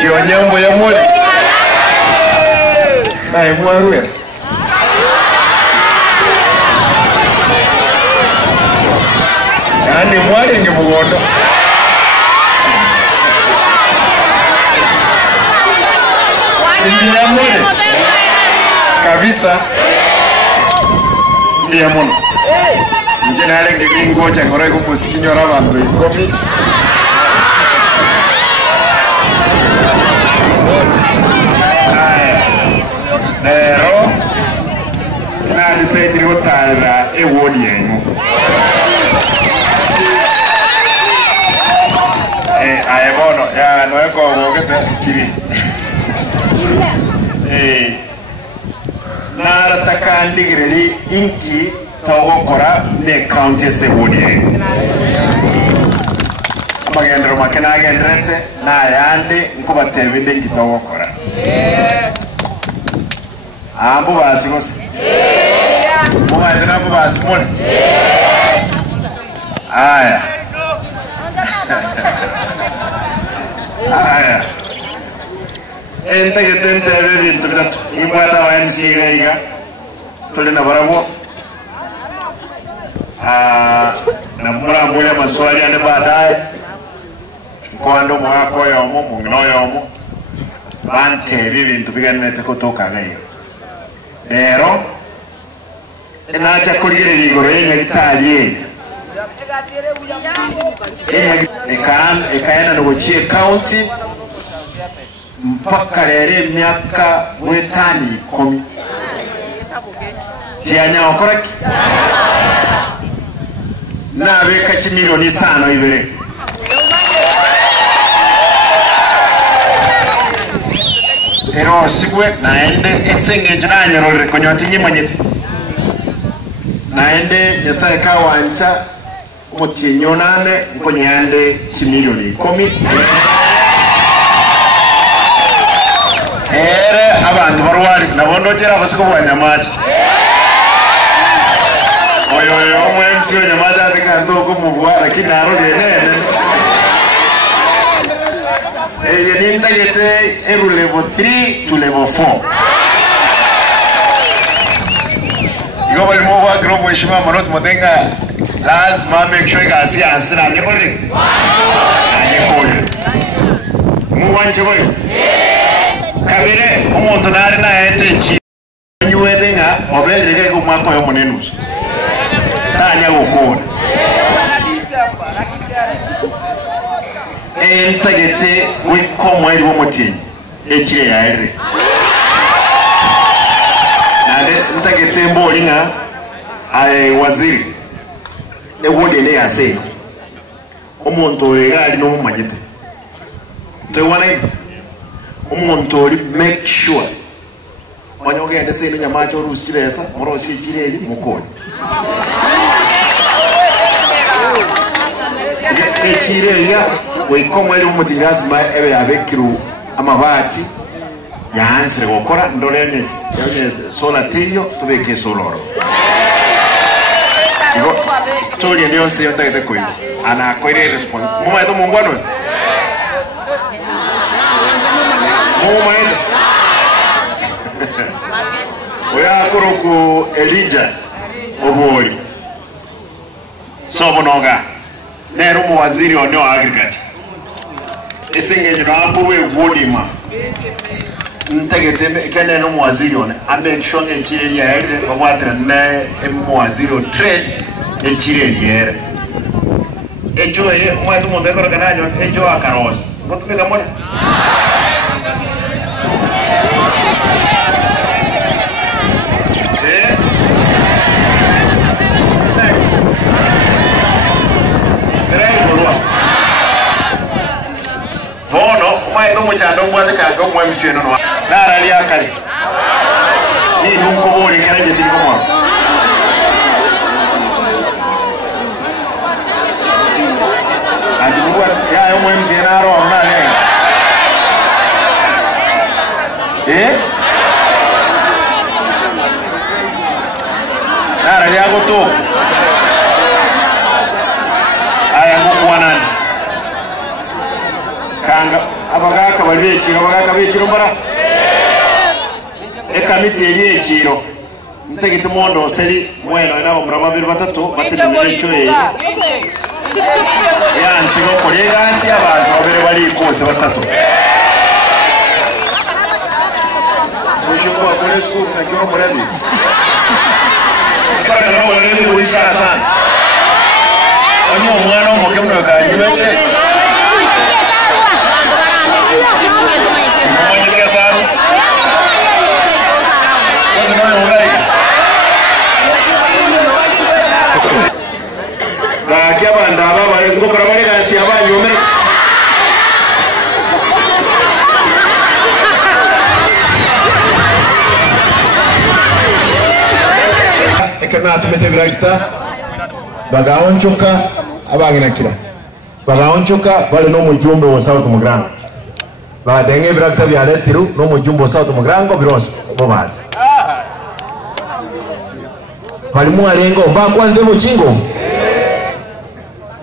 Kionyambo ya mole. Nae mwarue. Yani mwari ngemugondo. Ndiye mole. Kabisa. Ndiye mole. Njenale ngelingo cha ngora ko musikinyora bantu ikomi. Nero nani sei dirotara e wodiengo bono ya no eko gogete kiri na takandigiri inki tawokora ne county se wodiengo amagendro makena agendrete na yande nkubatebinde ngitawokora ambo basi gose mwa ndina ambo basi mone aya aya ente getente bintu bitatu imwata wa MCA iga tole na barabo na murambo ya maswali ande baadaye kwando mwako ya omo mungno ya omo bante bintu biganete kutoka gayo Nero enacha kuligere ligoro yenye gitaliye ekaena nogochie county mpaka lere miaka wetani 10 tianya okoraki na beka chimilioni 5 ibere Pero sigwe naende esenge jnanya role konyoti nyimanyete naende nyasaye kawancha mutinyonane mponyande chimilioni 10 abantu barwali nabondo jera basiko bwanyamacha oyo omwenzi nyamacha atekanto ko mubwara kinaro yenene you need to get every level 3 to level 4. You go to more group with Shima Monot Motenga. Last man, make sure you guys see us. Are you calling? Move on to you. Kabire, Omontonari na ete you wedding or very little Marco Monenus. Tanya Okon. Entagete we come with Womoti, HAI. Entagete Bolina, I was it. The word in there say, Omontori, no magnet. The one make sure. On your head, the same in your macho Rustresa, or Chile, Mokon. We come with Mutiras by Avekiru Amavati, Yans, Okora, Dorenes, Solatirio, to make a soloro. Story and you'll see the queen, and I quite respond. Momento Mongano. We are Kuroku Elijah Obori Sobonoga. Nero waziri wa agriculture. Isenge jino ambuwe wodima. Ntegete kene no waziri one. Ame shonge chire yere wabatra ne waziri o trade e chire yere. Ejo ye mwa tumo ndeko kananyo ejo akaros. Ngotumeka mona. Bono, umai no muchando mwade kago mwemsio no. Nara lia kali. Ni nunko boli kana jeti ko mo. Ajibuwa ya mwemsio na ro na ne. Nara lia go to. Aya go kwana. Kanga abagaka bechiro mbara ekamiti yechiro ntegite mondo seri mweno nabo muraba biri batatu batemye cyo ye yansi go kolega si abantu babere bali kose batatu ushobora kule school takyo murezi kana no wale uri cha sana onyo mwana omoke mno kanyume Bakia banda baba ngokora bale kasi abanyu me ekana tumete grajta bagaon choka abangina kira bagaon choka bale no mujumbe wa South Mugrango badenge grajta byale tiru no mujumbe wa South Mugrango biros bobas halimu alengo bakwa ndemo chingo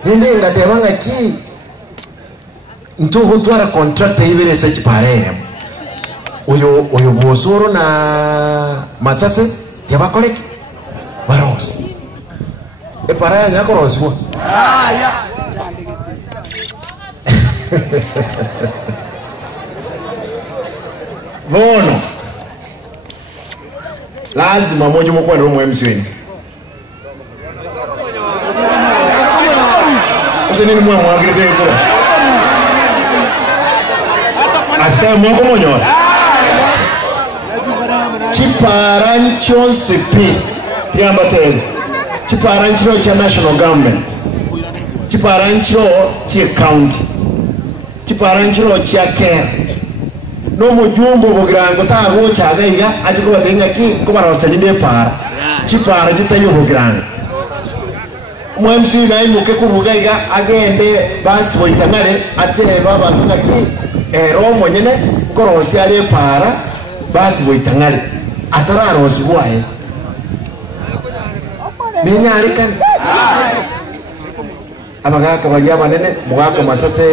ninde ngatebanga ki ntuho twara contract ibere search pare uyo bosoro na masase yabakole baros e para ya korosimo ya bono lazima moja mkwenda mu MC nini mwa mwagirite ko hasta mwako monyo chiparancho sipi tiamba tena chiparancho cha national government chiparancho cha county chiparancho cha care no mujumbo bogrango tago chaga iga achiko badenga ki ko barosanyine para chipara chitayo bogrango mwemsi na imuke kuvuga iga agende basi boitangare ateba abantu naki ero monyene korosi ale para basi boitangare atararosi bwaye ninyari kan abagaka bali abanene mugaka masase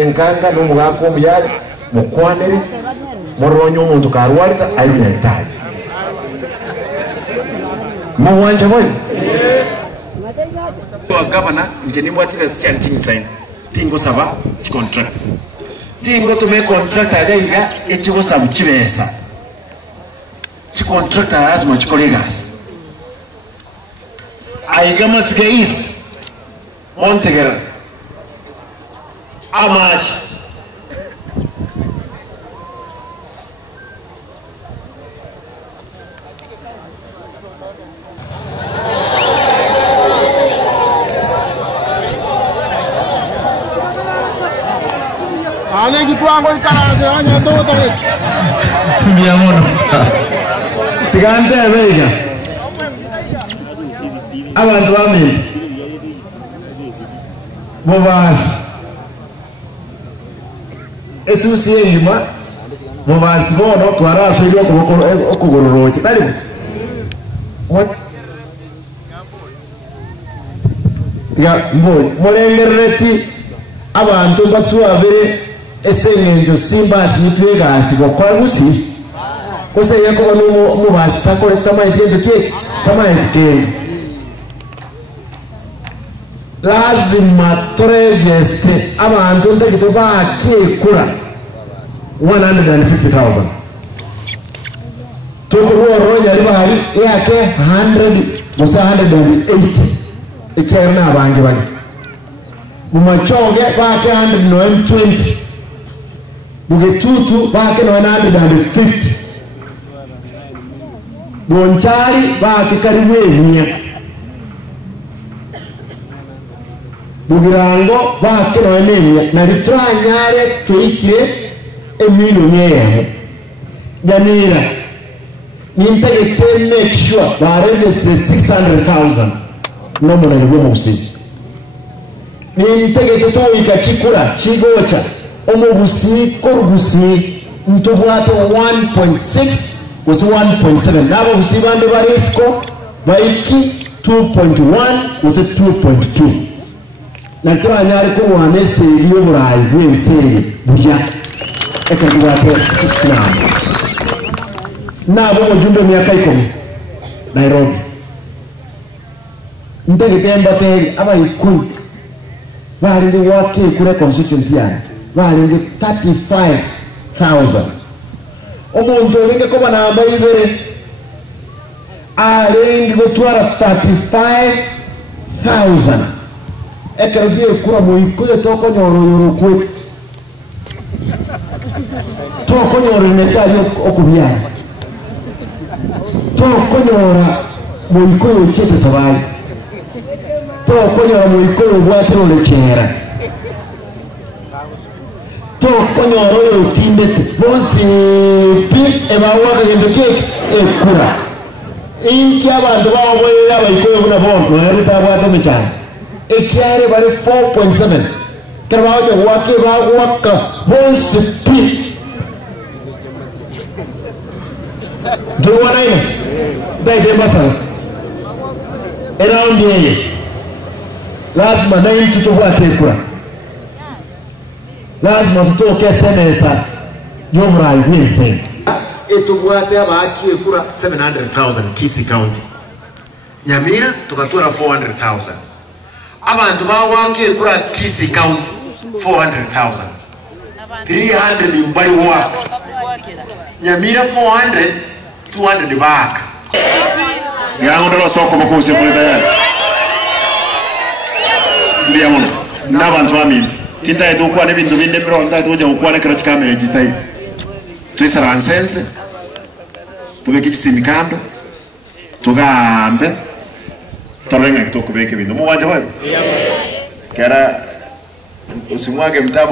enkanga no mugaka omuyale mukwanere moronyo omuntu karwarita ayinetaye muwanja boy wa governor njeni mwatira scan chini sign tingo saba contract tingo tume contract agaiga echigo sabu chibesa chi contract lazima chikolegas aiga masga east montegera amachi ane kituango ikana anya todo mi amor tigante bega abantu bamwe mobas esusi yima mobas bono twara soyo okugororo kitali what ya mbo morengereti abantu batuabere esengenjo simbas mitwegasi gokwagusi kose yako bano mubasi takole tama ibyo ke tama ibyo lazima turejeste abantu ndagito bakekura 150,000 toko roja libali yake 100 musa 180 ikena abange bali mumachoge bake 120 mugetutu bake 150 bonchari bake karibu 100 mugirango bake 100 na litranyare tuikire emiliyoni yehe Janira nintagete make sure baregistre 600,000 no muna yugo musi nintagete to ikachikura chigocha omugusi korugusi ntubwato 1.6 was 1.7 nabo busi bande barisco baiki 2.1 was 2.2 na turanyare ko wanese iliyo burayi bwenseri buja ekadiwate na bo mjumbe miaka 10 Nairobi ndege temba te aba ikui bali ndi wake kure constituency yani bali ndi 35,000 omuntu ngeke koba na amba ibere arengi gutwara 35,000 ekarudie kura muikuye toko nyoro kwe toko nyoro nekali okubya toko nyora muikuye chete sabai toko nyora muikuye bwatero lechera toko nyoro yotindete bonsi pi ebawa yendeke ekura inki abantu bawo yabayikoye buna bonko yabitabwate mechana ekiare bale 4.7 trabajo wake waka bonsi pi do wanayo dai masala around yeye lazima na mtu tubwate kura lazima tutoke senesa yomra yese etubwate abaki kura 700,000 Kisii County Nyamira tukatora 400,000 abantu bawake kura Kisii County 400,000 300 mbali waka Nyamira 400 200 baka yango ndalo soko makusi muri tayari ndiye muno n'abantu bamindi tinta eto kwa nebintu binde bro ndata ujya ukwa nekera kamera gitai twisara ansense tubeke kisimikando tugambe torenga kitoko beke bintu mu wanje wayo kera usimwage mtamo